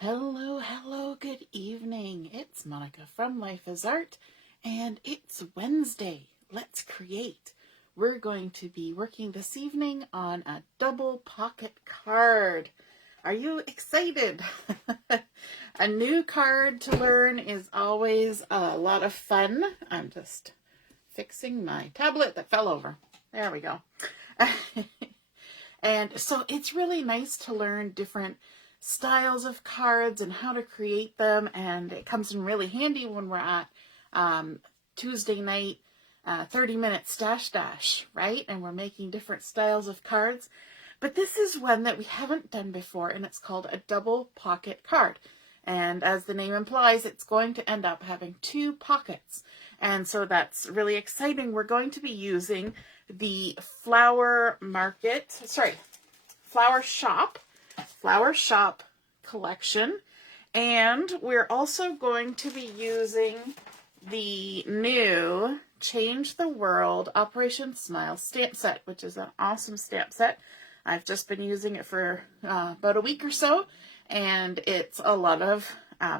Hello, hello, good evening. It's Monica from Life is Art, and it's Wednesday. Let's create. We're going to be working this evening on a double pocket card. Are you excited? A new card to learn is always a lot of fun. I'm just fixing my tablet that fell over. There we go. And so it's really nice to learn different styles of cards and how to create them, and it comes in really handy when we're at Tuesday night 30-minute stash dash, right? And we're making different styles of cards. But this is one that we haven't done before, and it's called a double pocket card. And as the name implies, it's going to end up having two pockets. And so that's really exciting. We're going to be using the Flower Shoppe collection. And we're also going to be using the new Change the World Operation Smile stamp set, which is an awesome stamp set. I've just been using it for about a week or so, and it's a lot of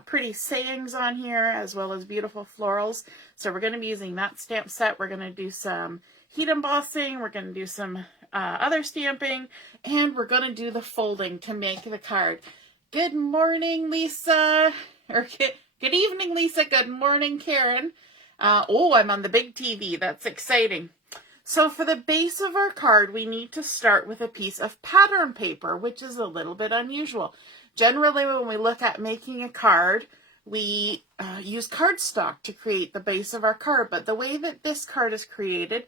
pretty sayings on here as well as beautiful florals. So we're going to be using that stamp set. We're going to do some heat embossing. We're going to do some other stamping, and we're going to do the folding to make the card. Good morning, Lisa. Or good evening, Lisa. Good morning, Karen. Oh, I'm on the big TV. That's exciting. So for the base of our card, we need to start with a piece of pattern paper, which is a little bit unusual. Generally, when we look at making a card, we use cardstock to create the base of our card. But the way that this card is created,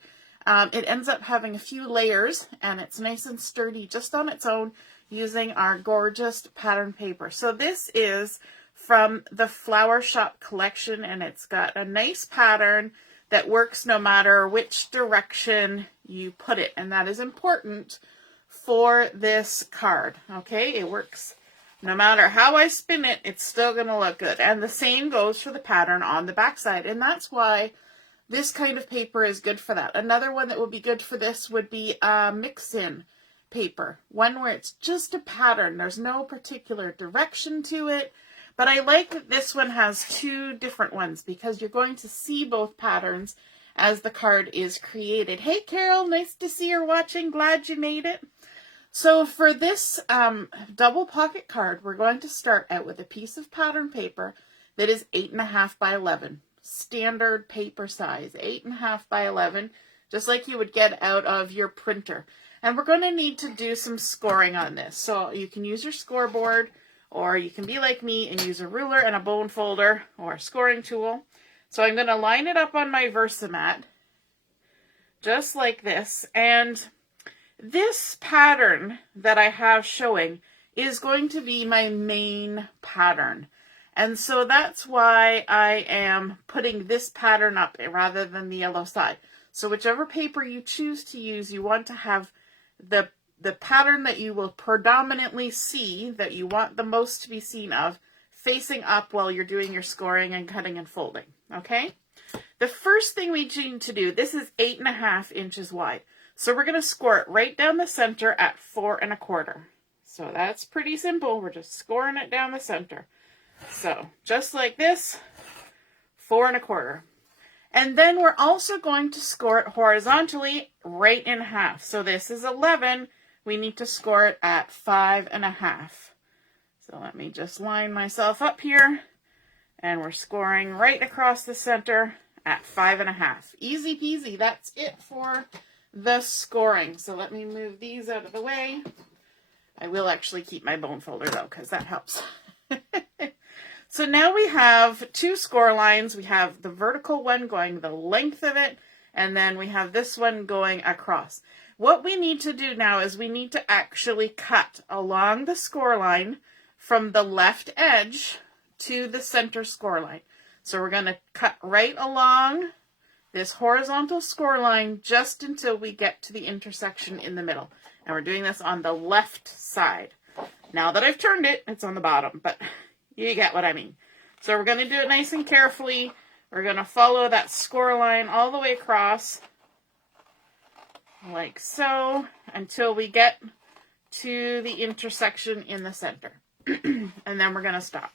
it ends up having a few layers, and it's nice and sturdy just on its own using our gorgeous pattern paper. So this is from the Flower Shoppe collection, and it's got a nice pattern that works no matter which direction you put it. And that is important for this card, okay? It works no matter how I spin it, it's still going to look good. And the same goes for the pattern on the backside. And that's why this kind of paper is good for that. Another one that would be good for this would be a mix-in paper. One where it's just a pattern. There's no particular direction to it. But I like that this one has two different ones because you're going to see both patterns as the card is created. Hey, Carol, nice to see you're watching. Glad you made it. So for this double pocket card, we're going to start out with a piece of pattern paper that is 8.5 by 11. Standard paper size, 8.5 by 11, just like you would get out of your printer. And we're going to need to do some scoring on this. So you can use your scoreboard, or you can be like me and use a ruler and a bone folder or a scoring tool. So I'm going to line it up on my Versamat, just like this. And this pattern that I have showing is going to be my main pattern. And so that's why I am putting this pattern up rather than the yellow side. So whichever paper you choose to use, you want to have the pattern that you will predominantly see, that you want the most to be seen of, facing up while you're doing your scoring and cutting and folding, okay? The first thing we need to do, this is 8.5 inches wide. So we're going to score it right down the center at 4.25. So that's pretty simple. We're just scoring it down the center. So just like this, 4.25. And then we're also going to score it horizontally right in half. So this is 11. We need to score it at 5.5. So let me just line myself up here. And we're scoring right across the center at 5.5. Easy peasy. That's it for the scoring. So let me move these out of the way. I will actually keep my bone folder though, because that helps. So now we have two score lines. We have the vertical one going the length of it, and then we have this one going across. What we need to do now is we need to actually cut along the score line from the left edge to the center score line. So we're going to cut right along this horizontal score line just until we get to the intersection in the middle. And we're doing this on the left side. Now that I've turned it, it's on the bottom, but you get what I mean. So we're going to do it nice and carefully. We're going to follow that score line all the way across, like so, until we get to the intersection in the center. and then we're going to stop.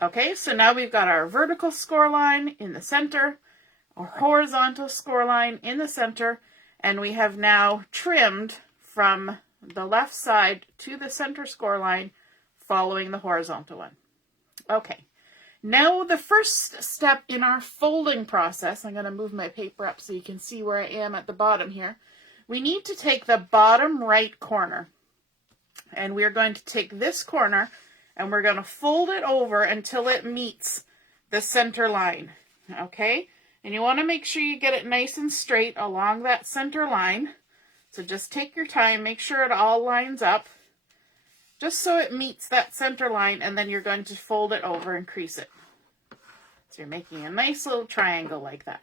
Okay, so now we've got our vertical score line in the center, our horizontal score line in the center, and we have now trimmed from the left side to the center score line following the horizontal one. Okay, now the first step in our folding process, I'm going to move my paper up so you can see where I am at the bottom here. We need to take the bottom right corner, and we're going to take this corner and we're going to fold it over until it meets the center line, okay? And you want to make sure you get it nice and straight along that center line. So just take your time, make sure it all lines up, just so it meets that center line, and then you're going to fold it over and crease it. So you're making a nice little triangle like that.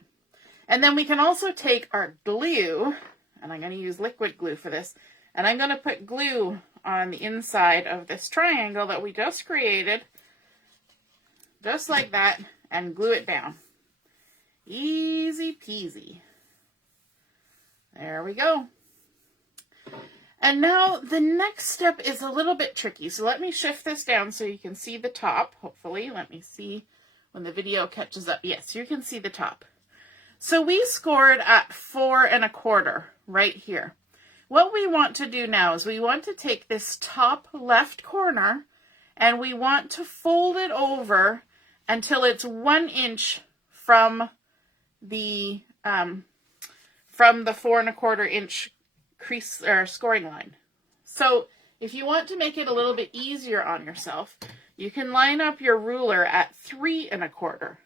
And then we can also take our glue, and I'm going to use liquid glue for this, and I'm going to put glue on the inside of this triangle that we just created, just like that, and glue it down. Easy peasy. There we go. And now the next step is a little bit tricky. So let me shift this down so you can see the top, hopefully. Let me see when the video catches up. Yes, you can see the top. So we scored at 4 1/4 right here. What we want to do now is we want to take this top left corner and we want to fold it over until it's 1 inch from the 4 1/4 inch crease or scoring line. So if you want to make it a little bit easier on yourself, you can line up your ruler at 3 1/4,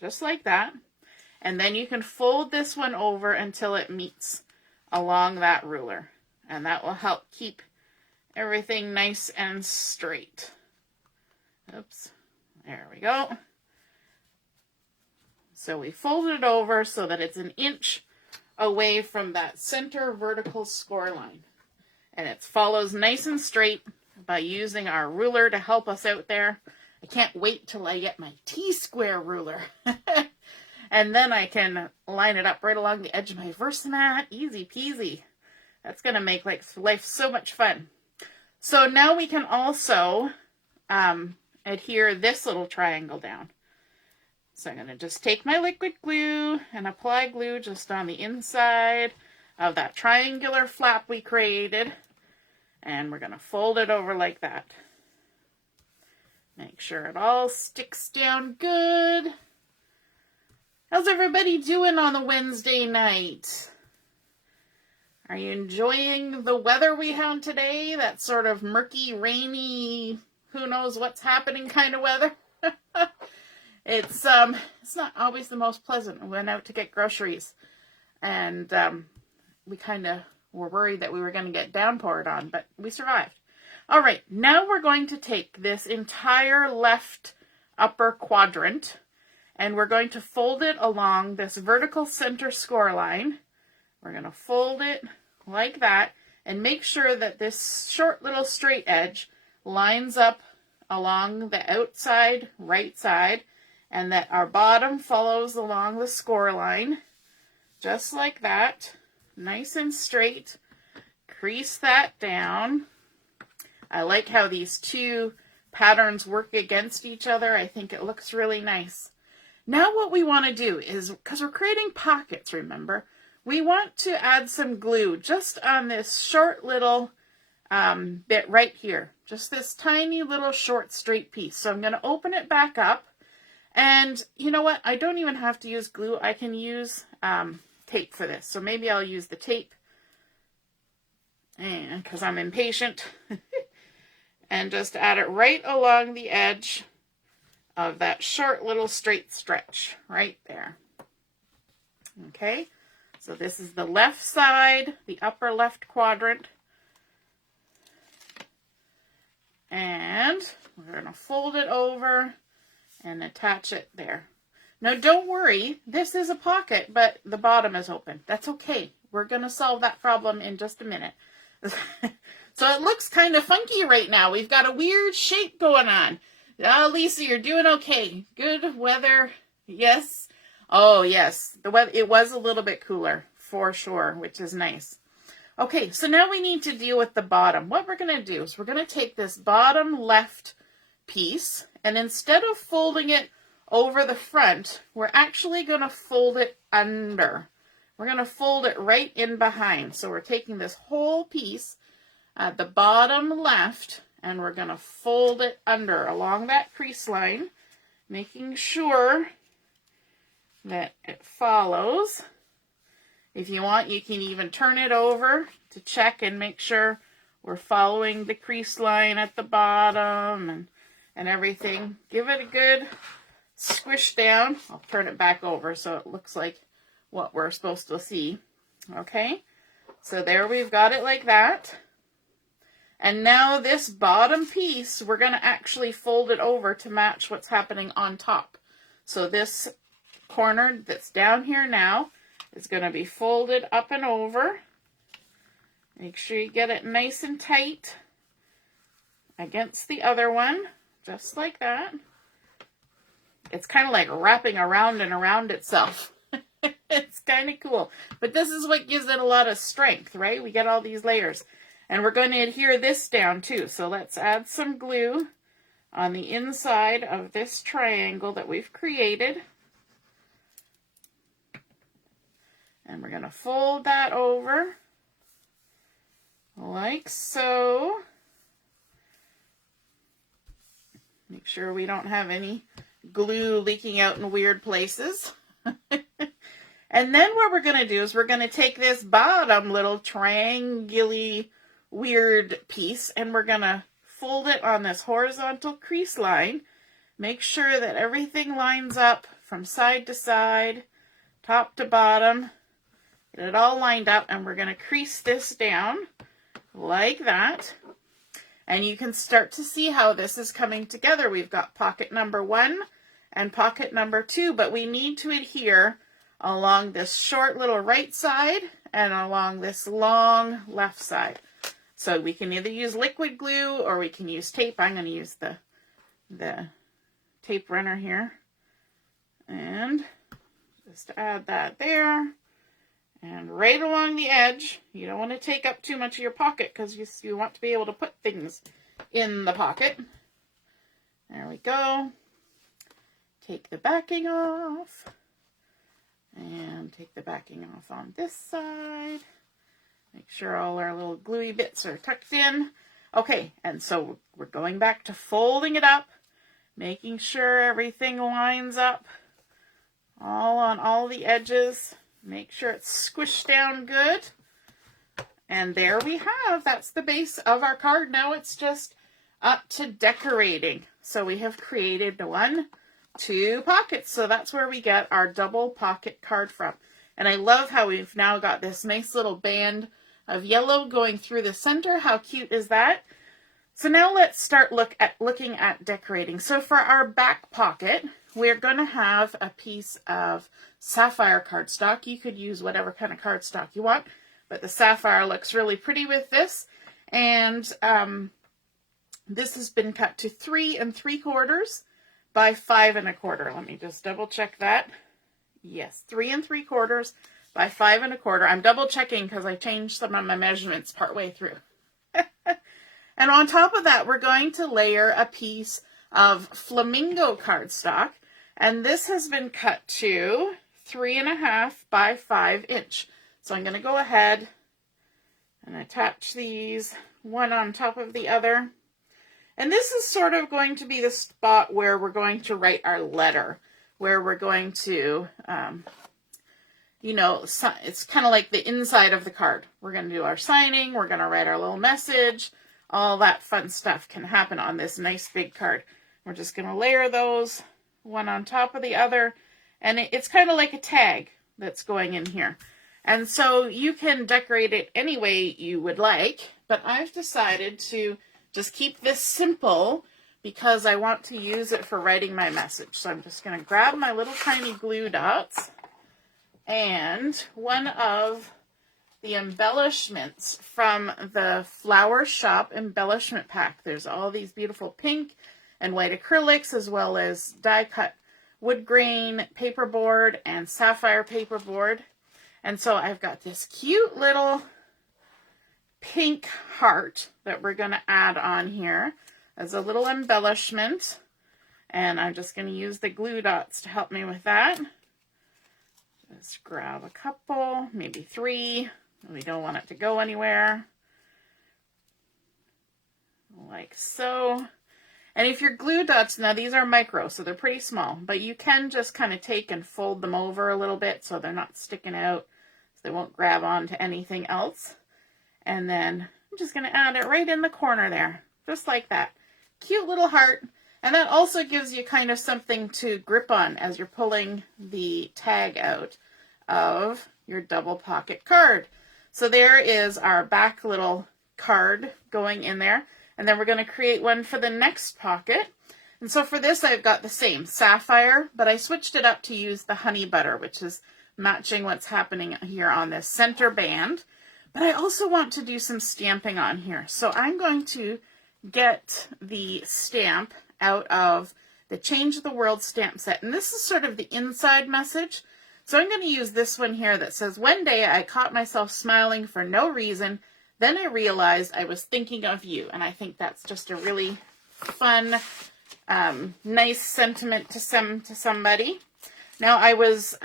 just like that. And then you can fold this one over until it meets along that ruler. And that will help keep everything nice and straight. Oops, there we go. So we folded it over so that it's 1 inch away from that center vertical score line. And it follows nice and straight by using our ruler to help us out there. I can't wait till I get my T-square ruler. And then I can line it up right along the edge of my Versamat. Easy peasy. That's going to make life so much fun. So now we can also adhere this little triangle down. So I'm going to just take my liquid glue and apply glue just on the inside of that triangular flap we created. And we're going to fold it over like that. Make sure it all sticks down good. How's everybody doing on a Wednesday night? Are you enjoying the weather we have today? That sort of murky, rainy, who knows what's happening kind of weather? It's not always the most pleasant. We went out to get groceries, and we kind of were worried that we were going to get downpoured on, but we survived. All right, now we're going to take this entire left upper quadrant, and we're going to fold it along this vertical center score line. We're going to fold it like that, and make sure that this short little straight edge lines up along the outside right side, and that our bottom follows along the score line, just like that, nice and straight. Crease that down. I like how these two patterns work against each other. I think it looks really nice. Now what we want to do is, because we're creating pockets, remember, we want to add some glue just on this short little bit right here. Just this tiny little short straight piece. So I'm going to open it back up. And you know what? I don't even have to use glue. I can use tape for this. So maybe I'll use the tape, and because I'm impatient, and just add it right along the edge of that short little straight stretch right there. Okay, so this is the left side, the upper left quadrant. And we're going to fold it over and attach it there. Now don't worry, this is a pocket, but the bottom is open. That's okay. We're going to solve that problem in just a minute. So it looks kind of funky right now. We've got a weird shape going on. Oh, Lisa, you're doing okay. Good weather. Yes. Oh, yes. The weather, it was a little bit cooler for sure, which is nice. Okay, so now we need to deal with the bottom. What we're going to do is we're going to take this bottom left piece, and instead of folding it over the front, we're actually going to fold it under. We're going to fold it right in behind. So we're taking this whole piece at the bottom left, and we're going to fold it under along that crease line, making sure that it follows. If you want, you can even turn it over to check and make sure we're following the crease line at the bottom and everything. Give it a good squish down. I'll turn it back over so it looks like what we're supposed to see. Okay, so there we've got it like that. And now this bottom piece, we're going to actually fold it over to match what's happening on top. So this corner that's down here now is going to be folded up and over. Make sure you get it nice and tight against the other one, just like that. It's kind of like wrapping around and around itself. It's kind of cool. But this is what gives it a lot of strength, right? We get all these layers. And we're going to adhere this down too. So let's add some glue on the inside of this triangle that we've created. And we're going to fold that over like so. Make sure we don't have any glue leaking out in weird places. And then what we're going to do is we're going to take this bottom little triangular weird piece and we're going to fold it on this horizontal crease line. Make sure that everything lines up from side to side, top to bottom. Get it all lined up, and we're going to crease this down like that. And you can start to see how this is coming together. We've got pocket number 1 and pocket number 2, but we need to adhere along this short little right side and along this long left side. So we can either use liquid glue or we can use tape. I'm going to use the tape runner here. And just add that there. And right along the edge, you don't want to take up too much of your pocket because you want to be able to put things in the pocket. There we go. Take the backing off. And take the backing off on this side. Make sure all our little gluey bits are tucked in. Okay, and so we're going back to folding it up, making sure everything lines up all on all the edges. Make sure it's squished down good. And there we have, that's the base of our card. Now it's just up to decorating. So we have created 1, 2 pockets. So that's where we get our double pocket card from. And I love how we've now got this nice little band of yellow going through the center. How cute is that? So now let's start looking at decorating. So for our back pocket, we're going to have a piece of sapphire cardstock. You could use whatever kind of cardstock you want, but the sapphire looks really pretty with this. And this has been cut to 3 3/4 by 5 1/4. Let me just double check that. Yes, 3 3/4 by 5 1/4. I'm double checking because I changed some of my measurements partway through. And on top of that, we're going to layer a piece of flamingo cardstock. And this has been cut to 3 1/2 by 5 inch. So I'm going to go ahead and attach these one on top of the other. And this is sort of going to be the spot where we're going to write our letter, where we're going to, it's kind of like the inside of the card. We're going to do our signing, we're going to write our little message, all that fun stuff can happen on this nice big card. We're just going to layer those one on top of the other, and it's kind of like a tag that's going in here. And so you can decorate it any way you would like, but I've decided to just keep this simple because I want to use it for writing my message. So I'm just going to grab my little tiny glue dots and one of the embellishments from the Flower Shoppe embellishment pack. There's all these beautiful pink and white acrylics, as well as die-cut wood grain paperboard and sapphire paperboard. And so I've got this cute little pink heart that we're going to add on here as a little embellishment. And I'm just going to use the glue dots to help me with that. Just grab a couple, maybe 3. We don't want it to go anywhere. Like so. And if your glue dots, now these are micro, so they're pretty small, but you can just kind of take and fold them over a little bit so they're not sticking out, so they won't grab onto anything else. And then I'm just going to add it right in the corner there, just like that. Cute little heart. And that also gives you kind of something to grip on as you're pulling the tag out of your double pocket card. So there is our back little card going in there. And then we're going to create one for the next pocket. And so for this, I've got the same sapphire, but I switched it up to use the honey butter, which is matching what's happening here on this center band. But I also want to do some stamping on here. So I'm going to get the stamp out of the Change the World stamp set. And this is sort of the inside message. So I'm going to use this one here that says, "One day I caught myself smiling for no reason. Then I realized I was thinking of you." And I think that's just a really fun, nice sentiment to somebody. Now, I was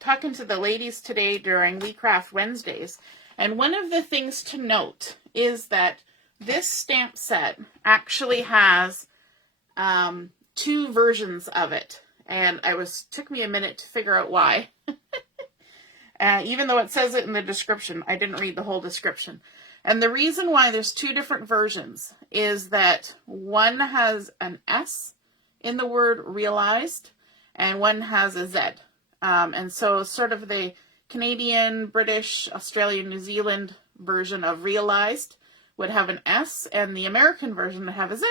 talking to the ladies today during We Craft Wednesdays, and one of the things to note is that this stamp set actually has 2 versions of it, and took me a minute to figure out why. Even though it says it in the description, I didn't read the whole description. And the reason why there's 2 different versions is that one has an S in the word realized, and one has a Z. And so sort of the Canadian, British, Australian, New Zealand version of realized would have an S, and the American version would have a Z.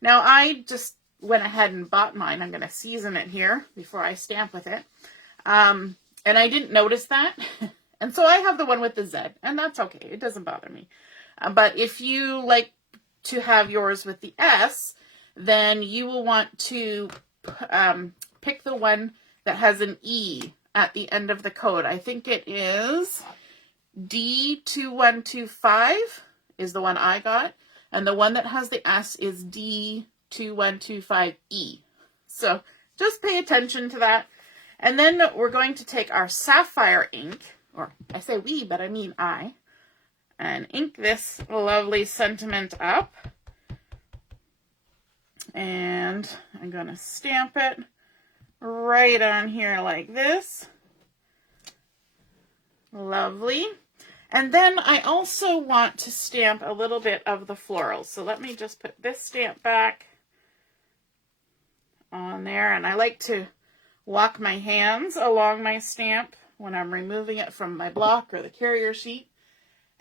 Now, I just went ahead and bought mine. I'm going to season it here before I stamp with it. And I didn't notice that. And so I have the one with the Z, and that's okay. It doesn't bother me. But if you like to have yours with the S, then you will want to pick the one that has an E at the end of the code. I think it is D2125 is the one I got. And the one that has the S is D2125E. So just pay attention to that. And then we're going to take our sapphire ink, or I say we, but I mean I, and ink this lovely sentiment up. And I'm going to stamp it right on here like this. Lovely. And then I also want to stamp a little bit of the florals. So let me just put this stamp back on there. And I like to walk my hands along my stamp when I'm removing it from my block or the carrier sheet.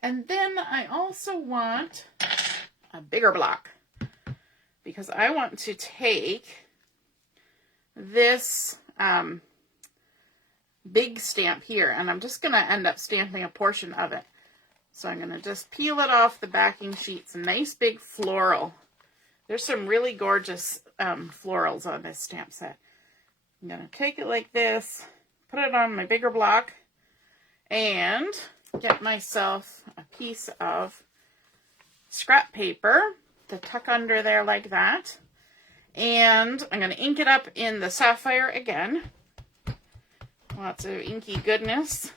And then I also want a bigger block because I want to take this big stamp here, and I'm just going to end up stamping a portion of it. So I'm going to just peel it off the backing sheet. It's a nice big floral. There's some really gorgeous florals on this stamp set. I'm going to take it like this, put it on my bigger block, and get myself a piece of scrap paper to tuck under there like that. And I'm going to ink it up in the sapphire again. Lots of inky goodness,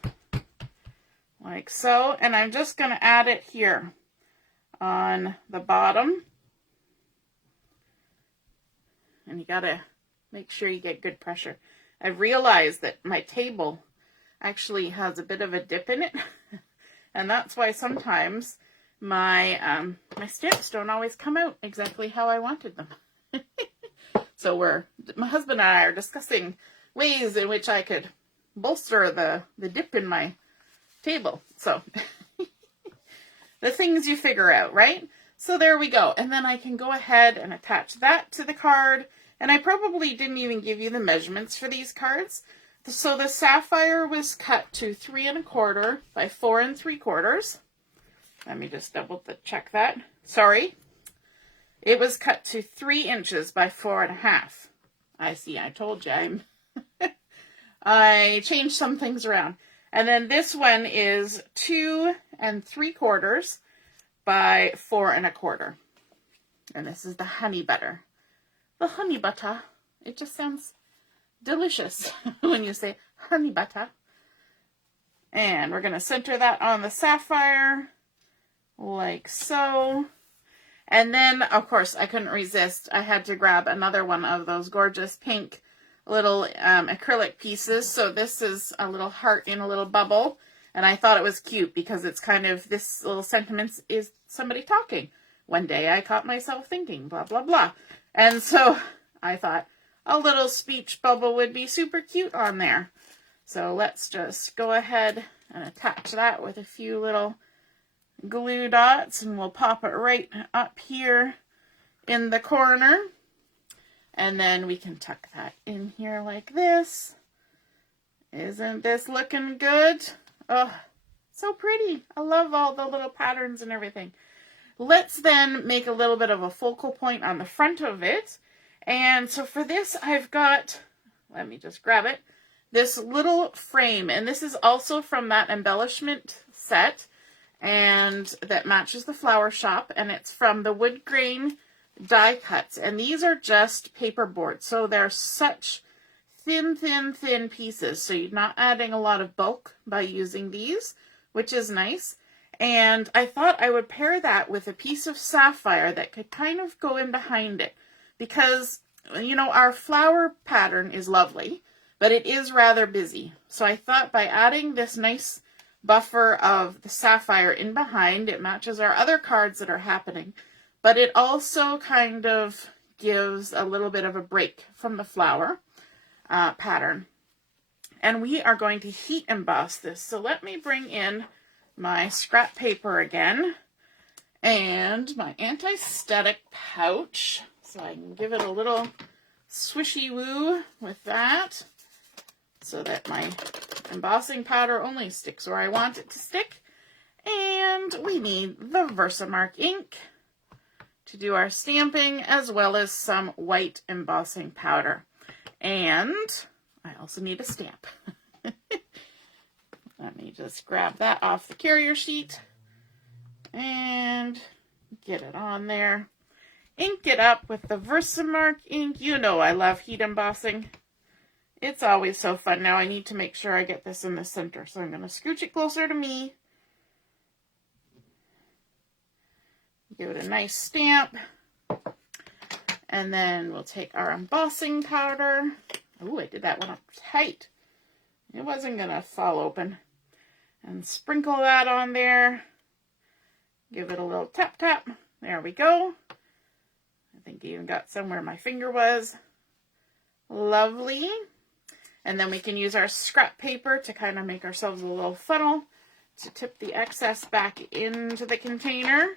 like so. And I'm just going to add it here on the bottom. And you got to make sure you get good pressure. I've realized that my table actually has a bit of a dip in it. And that's why sometimes my my stamps don't always come out exactly how I wanted them. So my husband and I are discussing ways in which I could bolster the dip in my table. So the things you figure out, right? So there we go. And then I can go ahead and attach that to the card. And I probably didn't even give you the measurements for these cards. So the sapphire was cut to 3 1/4 by 4 3/4. Let me just double check that. Sorry. It was cut to 3 inches by 4 1/2. I see, I told you I changed some things around. And then this one is 2 3/4 by 4 1/4. And this is the honey butter. The honey butter. It just sounds delicious when you say honey butter. And we're going to center that on the sapphire like so. And then, of course, I couldn't resist. I had to grab another one of those gorgeous pink little acrylic pieces. So this is a little heart in a little bubble. And I thought it was cute because it's kind of, this little sentiment is somebody talking. One day I caught myself thinking, blah, blah, blah. And so I thought a little speech bubble would be super cute on there. So let's just go ahead and attach that with a few little glue dots, and we'll pop it right up here in the corner. And then we can tuck that in here like this. Isn't this looking good? Oh, so pretty. I love all the little patterns and everything. Let's then make a little bit of a focal point on the front of it. And so for this, I've got, let me just grab it, this little frame. And this is also from that embellishment set, and that matches the Flower Shoppe, and it's from the wood grain die cuts. And these are just paper boards, so they're such thin pieces, so you're not adding a lot of bulk by using these, which is nice. And I thought I would pair that with a piece of sapphire that could kind of go in behind it, because, you know, our flower pattern is lovely, but it is rather busy. So I thought by adding this nice buffer of the sapphire in behind, it matches our other cards that are happening, but it also kind of gives a little bit of a break from the flower pattern. And we are going to heat emboss this. So let me bring in my scrap paper again and my anti-static pouch, so I can give it a little swishy woo with that, so that my embossing powder only sticks where I want it to stick. And we need the Versamark ink to do our stamping, as well as some white embossing powder. And I also need a stamp. Let me just grab that off the carrier sheet and get it on there. Ink it up with the Versamark ink. You know I love heat embossing. It's always so fun. Now I need to make sure I get this in the center, so I'm going to scooch it closer to me. Give it a nice stamp. And then we'll take our embossing powder. Oh, I did that one up tight. It wasn't going to fall open. And sprinkle that on there. Give it a little tap tap. There we go. I think I even got somewhere my finger was. Lovely. And then we can use our scrap paper to kind of make ourselves a little funnel to tip the excess back into the container,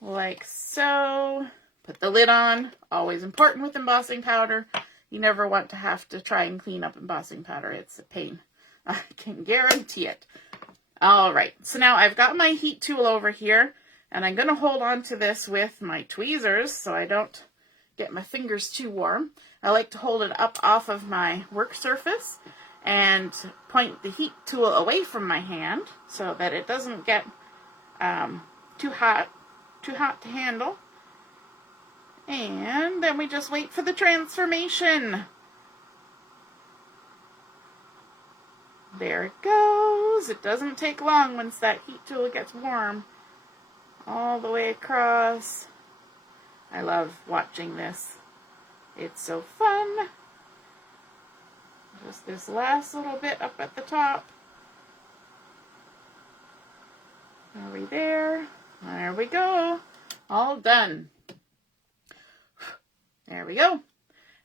like so. Put the lid on. Always important with embossing powder. You never want to have to try and clean up embossing powder. It's a pain. I can guarantee it. All right, so now I've got my heat tool over here, and I'm going to hold on to this with my tweezers so I don't get my fingers too warm. I like to hold it up off of my work surface and point the heat tool away from my hand so that it doesn't get too hot to handle. And then we just wait for the transformation. There it goes. It doesn't take long once that heat tool gets warm. All the way across. I love watching this. It's so fun. Just this last little bit up at the top. Are we there? There we go. All done. There we go.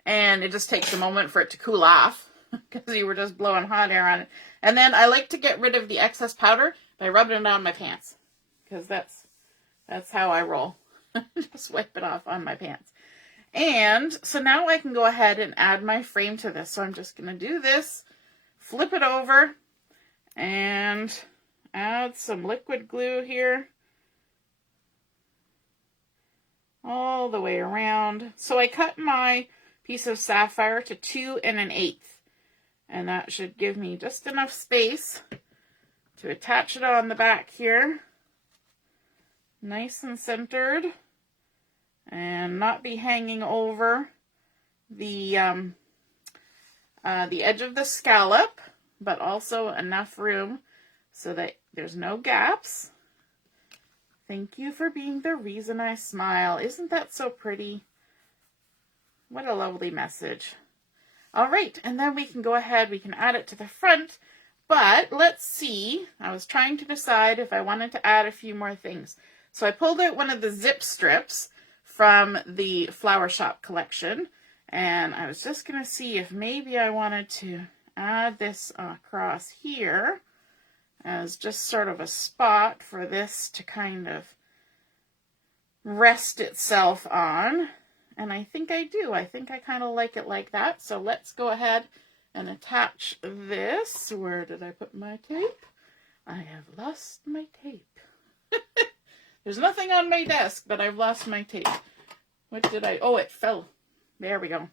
And it just takes a moment for it to cool off because you were just blowing hot air on it. And then I like to get rid of the excess powder by rubbing it on my pants, because that's how I roll. Just wipe it off on my pants. And so now I can go ahead and add my frame to this. So I'm just going to do this, flip it over, and add some liquid glue here. All the way around. So I cut my piece of sapphire to 2 1/8. And that should give me just enough space to attach it on the back here. Nice and centered. And not be hanging over the edge of the scallop, but also enough room so that there's no gaps. Thank you for being the reason I smile. Isn't that so pretty? What a lovely message. All right, and then we can go ahead, we can add it to the front, but let's see. I was trying to decide if I wanted to add a few more things. So I pulled out one of the zip strips from the Flower Shoppe collection, and I was just going to see if maybe I wanted to add this across here as just sort of a spot for this to kind of rest itself on. And I think I do. I think I kind of like it like that. So let's go ahead and attach this. Where did I put my tape? I have lost my tape. There's nothing on my desk, but I've lost my tape. What did I... Oh, it fell. There we go.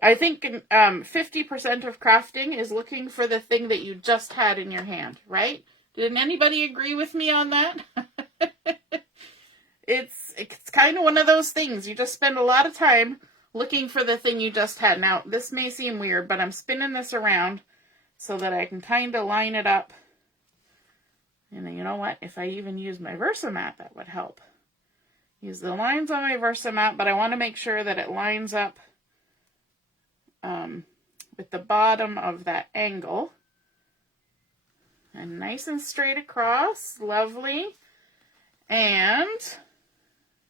I think 50% of crafting is looking for the thing that you just had in your hand, right? Did anybody agree with me on that? It's kind of one of those things. You just spend a lot of time looking for the thing you just had. Now, this may seem weird, but I'm spinning this around so that I can kind of line it up. And you know what? If I even use my Versamat, that would help. Use the lines on my Versamat, but I want to make sure that it lines up with the bottom of that angle. And nice and straight across. Lovely. And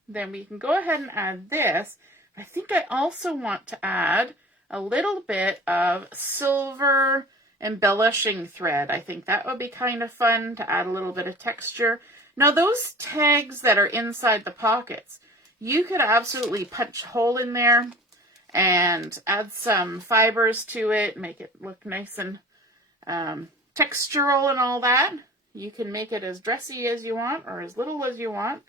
then we can go ahead and add this. I think I also want to add a little bit of silver embellishing thread. I think that would be kind of fun to add a little bit of texture. Now those tags that are inside the pockets, you could absolutely punch a hole in there and add some fibers to it, make it look nice and textural and all that. You can make it as dressy as you want or as little as you want.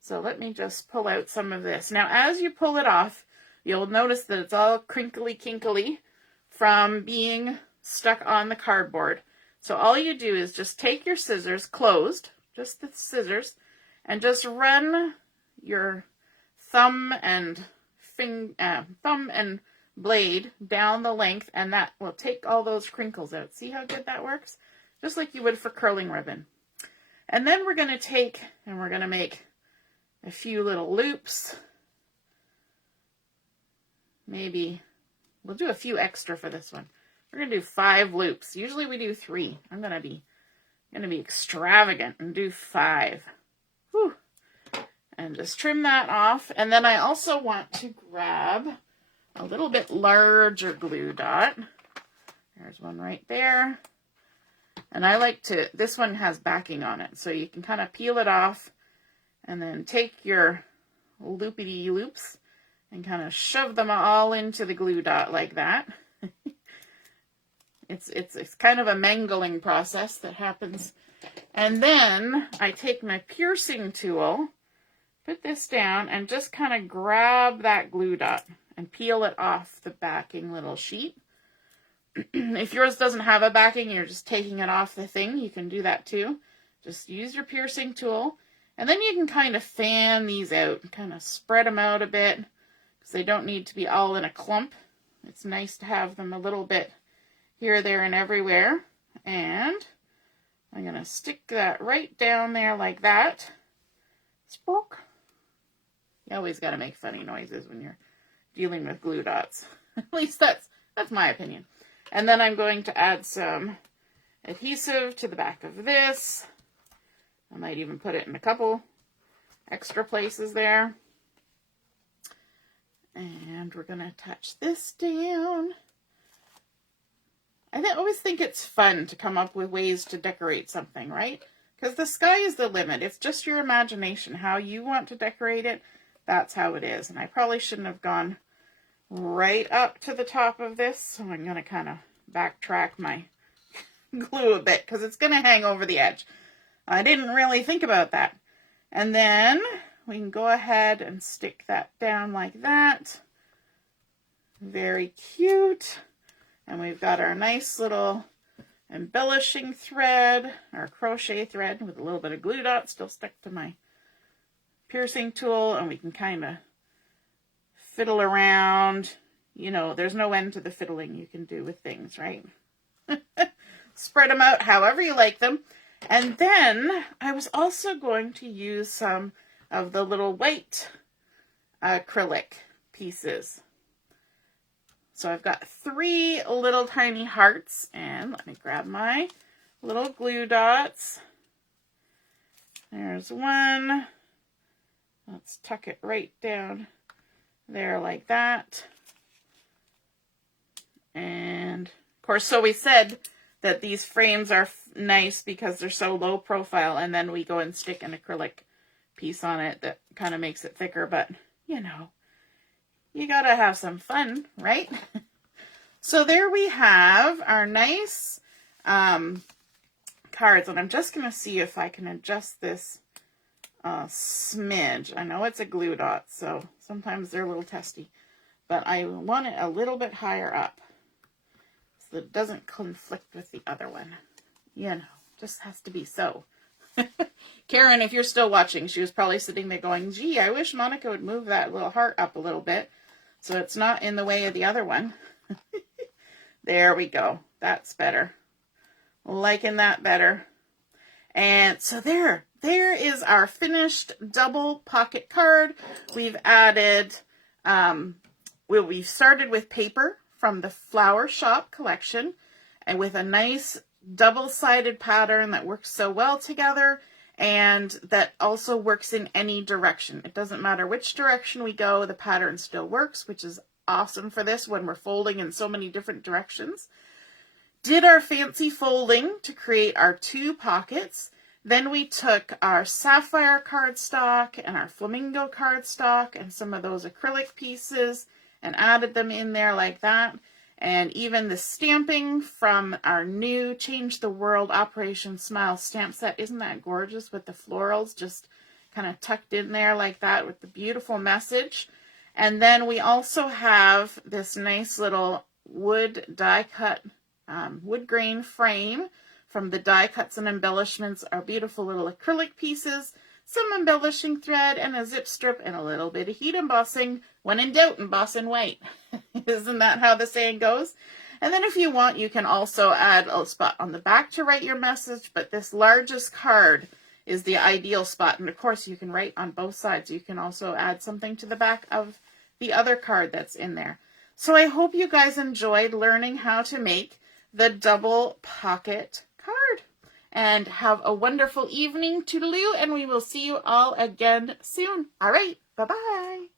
So let me just pull out some of this. Now, as you pull it off, you'll notice that it's all crinkly kinkly from being stuck on the cardboard. So all you do is just take your scissors, closed, just the scissors, and just run your thumb and blade down the length, and that will take all those crinkles out. See how good that works? Just like you would for curling ribbon. And then we're going to take and we're going to make a few little loops. Maybe we'll do a few extra for this one. We're going to do 5 loops. Usually we do 3. I'm going to be extravagant and do 5. Whew. And just trim that off. And then I also want to grab a little bit larger glue dot. There's one right there. And I like to, this one has backing on it, so you can kind of peel it off and then take your loopity loops and kind of shove them all into the glue dot like that. It's kind of a mangling process that happens. And then I take my piercing tool, put this down, and just kind of grab that glue dot and peel it off the backing little sheet. If yours doesn't have a backing, you're just taking it off the thing, you can do that too. Just use your piercing tool, and then you can kind of fan these out, kind of spread them out a bit, because they don't need to be all in a clump. It's nice to have them a little bit here, there, and everywhere. And I'm going to stick that right down there like that. Spook. You always got to make funny noises when you're dealing with glue dots. At least that's my opinion. And then I'm going to add some adhesive to the back of this. I might even put it in a couple extra places there. And we're going to attach this down. I always think it's fun to come up with ways to decorate something, right? Because the sky is the limit. It's just your imagination. How you want to decorate it, that's how it is. And I probably shouldn't have gone right up to the top of this, so I'm going to kind of backtrack my glue a bit because it's going to hang over the edge. I didn't really think about that. And then we can go ahead and stick that down like that. Very cute. And we've got our nice little embellishing thread, our crochet thread with a little bit of glue dot still stuck to my piercing tool, and we can kind of fiddle around. You know, there's no end to the fiddling you can do with things, right? Spread them out however you like them. And then I was also going to use some of the little white acrylic pieces. So I've got 3 little tiny hearts, and let me grab my little glue dots. There's one. Let's tuck it right down there like that. And of course, so we said that these frames are nice because they're so low profile, and then we go and stick an acrylic piece on it that kind of makes it thicker, but you know, you gotta have some fun, right? So there we have our nice cards, and I'm just gonna see if I can adjust this smidge. I know it's a glue dot, so sometimes they're a little testy, but I want it a little bit higher up so that it doesn't conflict with the other one. You know, just has to be so. Karen, if you're still watching, she was probably sitting there going, gee, I wish Monica would move that little heart up a little bit so it's not in the way of the other one. There we go. That's better. Liking that better. And so there is our finished double pocket card. We've added, we've started with paper from the Flower Shoppe collection, and with a nice double-sided pattern that works so well together, and that also works in any direction. It doesn't matter which direction we go, the pattern still works, which is awesome for this when we're folding in so many different directions. Did our fancy folding to create our 2 pockets. Then we took our sapphire cardstock and our flamingo cardstock and some of those acrylic pieces and added them in there like that. And even the stamping from our new Change the World Operation Smile stamp set. Isn't that gorgeous with the florals just kind of tucked in there like that with the beautiful message. And then we also have this nice little wood die cut, wood grain frame from the Die Cuts and Embellishments, our beautiful little acrylic pieces, some embellishing thread, and a zip strip, and a little bit of heat embossing. When in doubt, emboss in white. Isn't that how the saying goes? And then if you want, you can also add a spot on the back to write your message, but this largest card is the ideal spot. And of course, you can write on both sides. You can also add something to the back of the other card that's in there. So I hope you guys enjoyed learning how to make the double pocket card. And have a wonderful evening, toodaloo, and we will see you all again soon. All right, bye-bye.